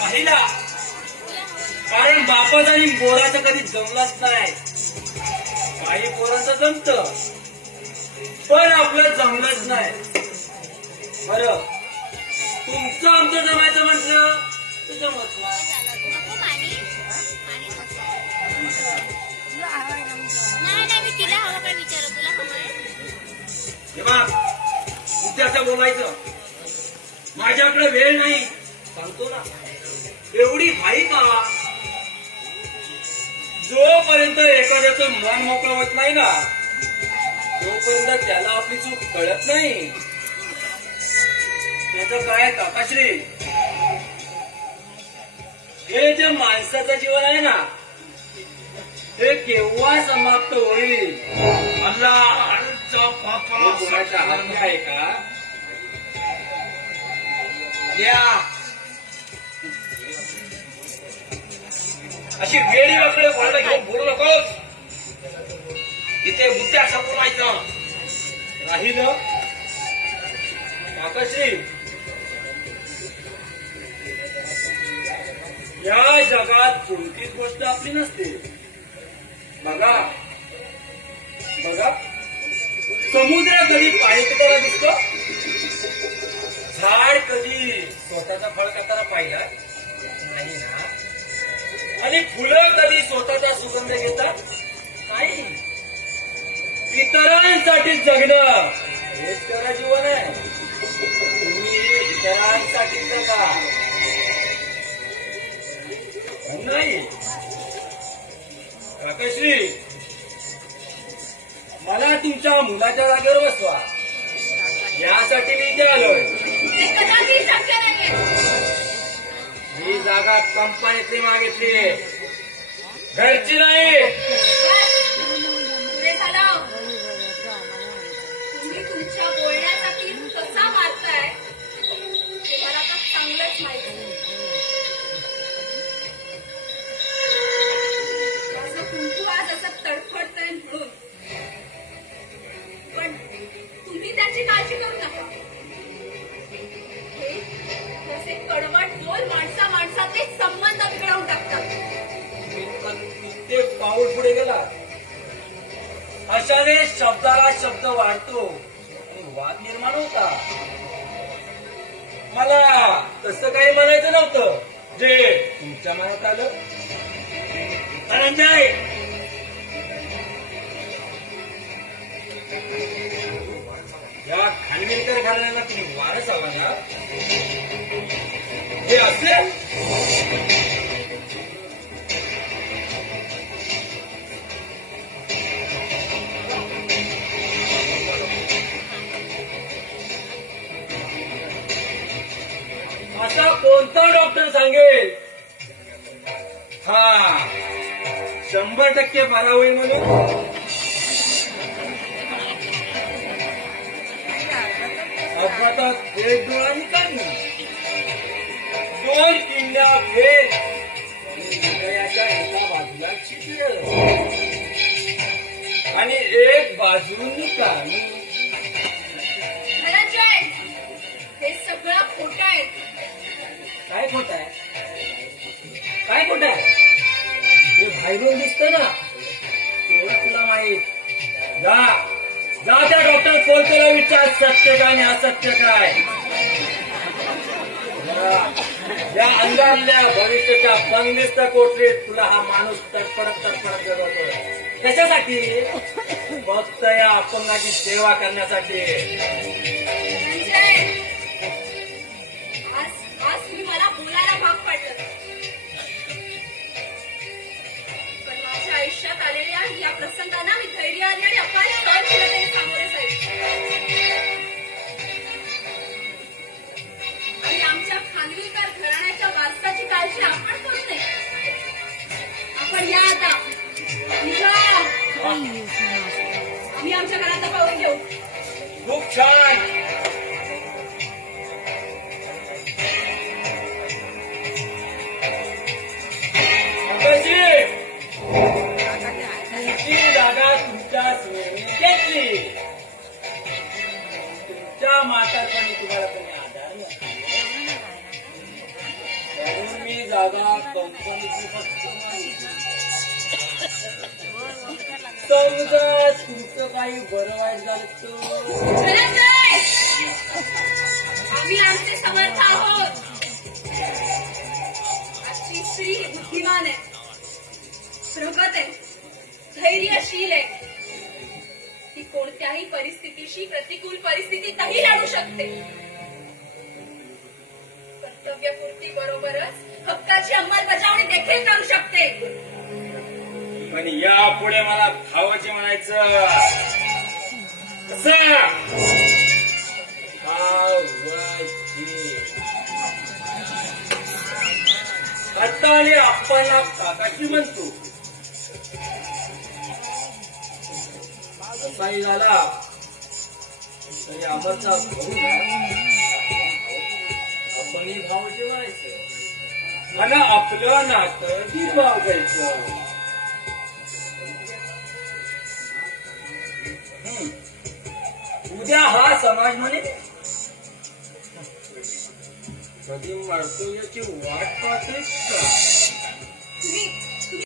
पाहिला? कारण बापाचं आणि पोराचं कधी जमलंच नाही. काही पोरांचं जमत. पण आपलं जमलंच नाही. बर. तुमचं आमचं जमायचं म्हटलं तर जमत नाही. बघ उद्याचं बोलायचं. माझ्याकडे वेळ नाही. सांगतो ना. एवढी घाई का? जोपर्यंत एखाद्याच मन मोकळं होत नाही ना तोपर्यंत त्याला आपली चूक कळत नाही. त्याच काय काकाश्री? हे जे माणसाचं जीवन आहे ना हे केव्हा समाप्त होईल? अल्लाहचा हे कोणाच्या हात आहे का? अशी वेळी वाकडे कोणाला घेऊन बोलू नकोस. इथे मुद्द्या समोर व्हायचं राहिलं? काकाशी या जगात कोणतीच गोष्ट आपली नसते. बघा. बघा. समुद्र कधी पाणी तुम्हाला दिसतो. झाड कधी स्वतःचा फळ करताना पाहिला? नाही ना. आणि फुलं कधी स्वतःचा सुगंध घेतात? नाही. इतरांसाठी जगणं हे तर जीवन आहे. तुम्ही इतरांसाठी जगा. नाही. काकश्री मला तुमच्या मुलाच्या जागेवर बसवा. यासाठी मी इथे आलोय. कंपनीतली मागितली. घरची नाही. तुम्ही तुमच्या बोलण्यासाठी कसा मारताय? ते मला आता चांगलंच माहिती. ते पाऊल पुढे गेला. अशाने शब्दाला शब्द वाढतो आणि वाद निर्माण होता मला तसं काही म्हणायचं नव्हतं. जे तुमच्या मनात आलं. धनंजय या खानविलकर घराण्याला तुम्ही वारस आला ना? हे असेल? कोणता डॉक्टर सांगेल? हा. शंभर टक्के बरा होईल म्हणून अपघातात एक डोळा निकाल दोन किल्ल्या फेर. हृदयाच्या एका बाजूला चिकलं आणि एक बाजू निकाल हे सगळं खोटं आहे. काय खोट आहे? काय खोट आहे? हे बाहेरून दिसत ना. तेवढं तुला माहीत. जा. जा त्या डॉक्टर कोलतेला विचार सत्य काय आणि असत्य काय. या अंगातल्या भविष्याच्या बंदिस्त कोठरीत तुला हा माणूस तडफडत तडफडत जगवतोय. कशासाठी? फक्त या अपंगाची सेवा करण्यासाठी. आयुष्यात आलेल्या या प्रसंगांना मी धैर्याने आणि अपाय सामोरे जाईल. आणि आमच्या खानविलकर घराण्याच्या वारसाची काळजी आपण करू नये. आपण या आता. आम्ही आमच्या घरात पाहून घेऊ. खूप छान. तुमच्या म्हातारपणी तुम्हाला कोणी आधार म्हणून मी जागा कंपनीची फक्त समजा तुमचं काही बरं वाईट झालं तर? आम्ही आमचे समर्थ आहोत. स्त्री बुद्धिमान आहे. प्रगत आहे. धैर्यशील आहे. कोणत्याही परिस्थितीशी प्रतिकूल परिस्थितीतही लढू शकते. कर्तव्यपूर्ती बरोबरच हक्काची अंमलबजावणी देखील करू शकते. पण यापुढे मला भावाचे म्हणायचं. कसं? भावाचे हाताने काकाची म्हणतो. काही झाला तरी आमचा भाऊ ना आपणही भाव जेवायचं आणि आपलं नातं निर्भाव जायचं हम्म. उद्या हा समाज म्हणे कधी मरतो याची वाट पाहतेस का तुम्ही